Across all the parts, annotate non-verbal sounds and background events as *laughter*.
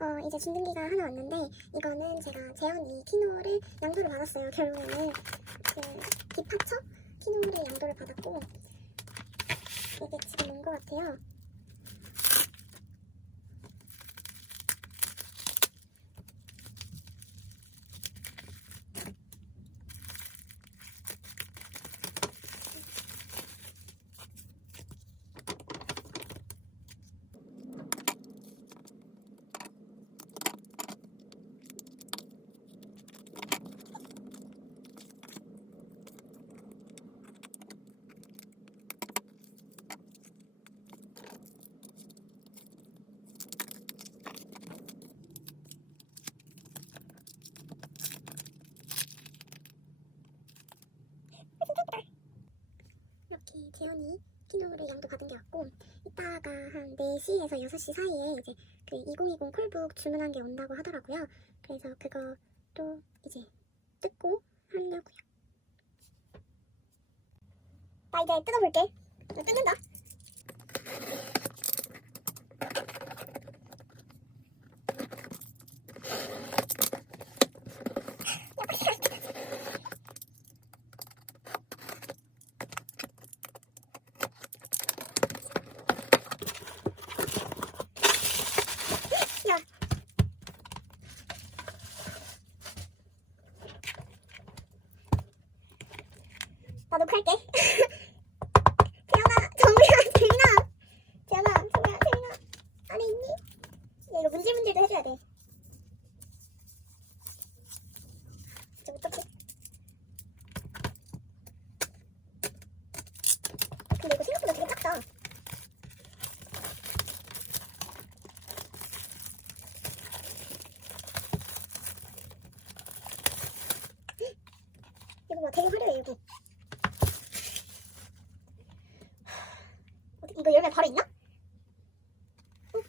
어, 이제 준등기가 하나 왔는데 이거는 제가 재현이 키노를 양도를 받았어요. 결국에는 그 기파처 키노를 양도를 받았고 이게 지금 온 것 같아요. 이렇게 재현이 키노를 양도 받은 게 왔고 이따가 한 4시에서 6시 사이에 이제 그 2020 콜북 주문한 게 온다고 하더라고요. 그래서 또 이제 뜯고 하려고요. 나 이제 뜯어볼게. 나 뜯는다. 야. 나 녹화할게. 재현아, 정우야, 재민아. 재현아, 정우야, 재민아. 안에 있니? 야, 이거 문질문질도 해줘야 돼. 진짜 어떡해. 근데 이거 생각보다 되게 작다. 이거 봐, 되게 화려해, 이거. 어디, 이거 열면 바로 있나? 어?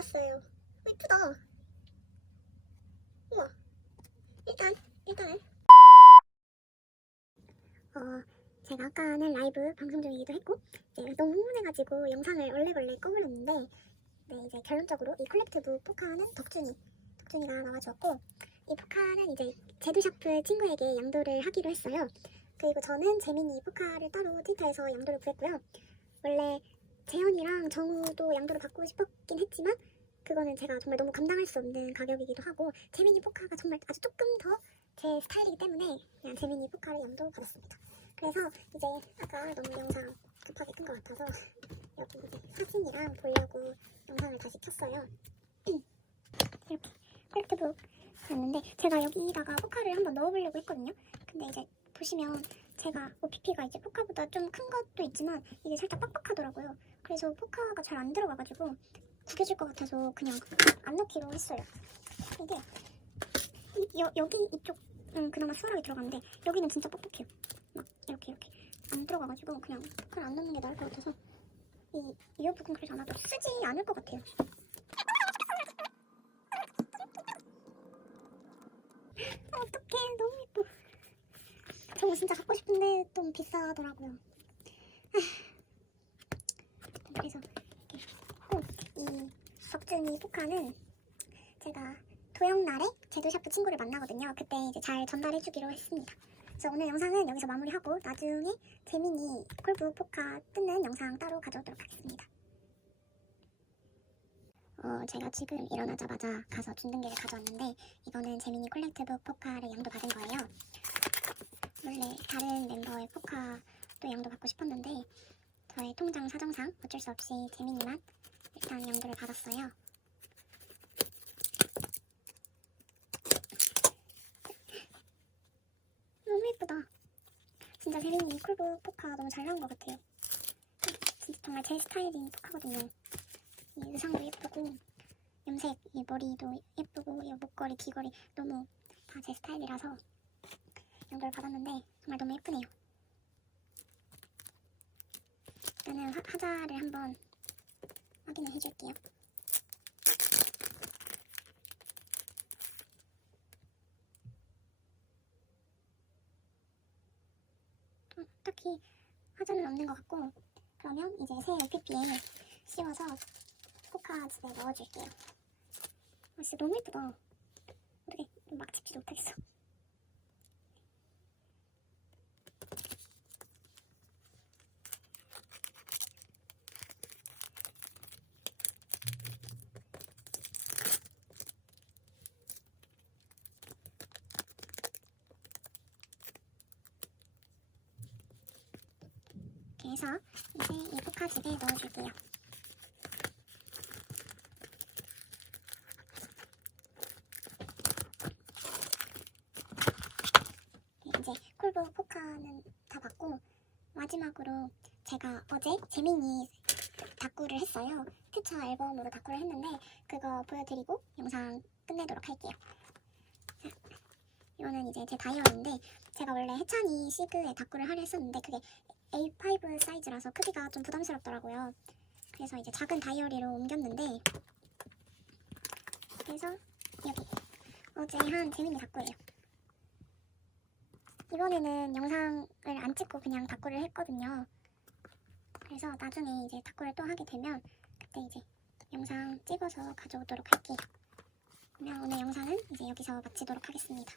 나왔어요. 어, 이쁘다. 우와. 일단 일단. 어 제가 아까는 라이브 방송 중이기도 했고 이제 너무 흥분해가지고 영상을 얼레벌레 꺼버렸는데 네 이제 결론적으로 이 콜렉트북 포카는 덕준이 덕준이가 나와주었고 이 포카는 이제 제두샤프 친구에게 양도를 하기로 했어요. 그리고 저는 재민이 포카를 따로 트위터에서 양도를 구했고요. 원래 재현이랑 정우도 양도를 받고 싶었긴 했지만 그거는 제가 정말 너무 감당할 수 없는 가격이기도 하고 재민이 포카가 정말 아주 조금 더 제 스타일이기 때문에 그냥 재민이 포카를 양도 받았습니다. 그래서 이제 아까 너무 영상 급하게 끈 것 같아서 여기 이제 사진이랑 보려고 영상을 다시 켰어요. 이렇게 컬트북 였는데 제가 여기다가 포카를 한번 넣어보려고 했거든요. 근데 이제 보시면 제가 OPP가 이제 포카보다 좀 큰 것도 있지만 이게 살짝 빡빡하더라고요. 그래서 포카가 잘 안 들어가가지고 구겨질 것 같아서 그냥 안 넣기로 했어요. 이게 이, 여, 여기 이쪽은 그나마 수월하게 들어가는데 여기는 진짜 뻑뻑해요. 막 이렇게 이렇게 안 들어가가지고 그냥 포카를 안 넣는 게 나을 것 같아서 이 이어북은 그래서 아마도 쓰지 않을 것 같아요. 아, *laughs* 어떡해 너무 예뻐 저거 진짜 갖고 싶은데 좀 비싸더라고요 아. 그래서 이렇게 어, 이 덕준이 포카는 제가 도영날에 제도샤프 친구를 만나거든요. 그때 이제 잘 전달해주기로 했습니다. 그래서 오늘 영상은 여기서 마무리하고 나중에 재민이 콜북 포카 뜯는 영상 따로 가져오도록 하겠습니다. 어, 제가 지금 일어나자마자 가서 준등기를 가져왔는데 이거는 재민이 콜렉트북 포카를 양도 받은 거예요. 원래 다른 멤버의 포카도 양도 받고 싶었는데 저의 통장 사정상 어쩔 수 없이 재민이만 연결을 받았어요. 너무 예쁘다. 진짜 재민이 쿨북 포카 너무 잘 나온 것 같아요. 진짜 정말 제 스타일인 포카거든요. 이 의상도 예쁘고 염색, 이 머리도 예쁘고 이 목걸이, 귀걸이 너무 다 제 스타일이라서 연결 받았는데 정말 너무 예쁘네요. 저는 화, 화자를 한번 확인을 해줄게요. 어, 딱히 화자는 없는 것 같고 그러면 이제 새 OPP에 씌워서 포카 집에 넣어줄게요. 아, 진짜 너무 예쁘다. 어떻게 막 집지도 못하겠어. 해서 이제 이 포카 집에 넣어줄게요. 네, 이제 콜보 포카는 다 받고 마지막으로 제가 어제 재민이 다꾸를 했어요. 퓨처 앨범으로 다꾸를 했는데 그거 보여드리고 영상 끝내도록 할게요. 자, 이거는 이제 제 다이어리인데 제가 원래 해찬이 시그에 다꾸를 하려 했었는데 그게 A5 사이즈라서 크기가 좀 부담스럽더라고요. 그래서 이제 작은 다이어리로 옮겼는데 그래서 여기 어제 한 재민이 다꾸예요. 이번에는 영상을 안 찍고 그냥 다꾸를 했거든요. 그래서 나중에 이제 다꾸를 또 하게 되면 그때 이제 영상 찍어서 가져오도록 할게요. 그러면 오늘 영상은 이제 여기서 마치도록 하겠습니다.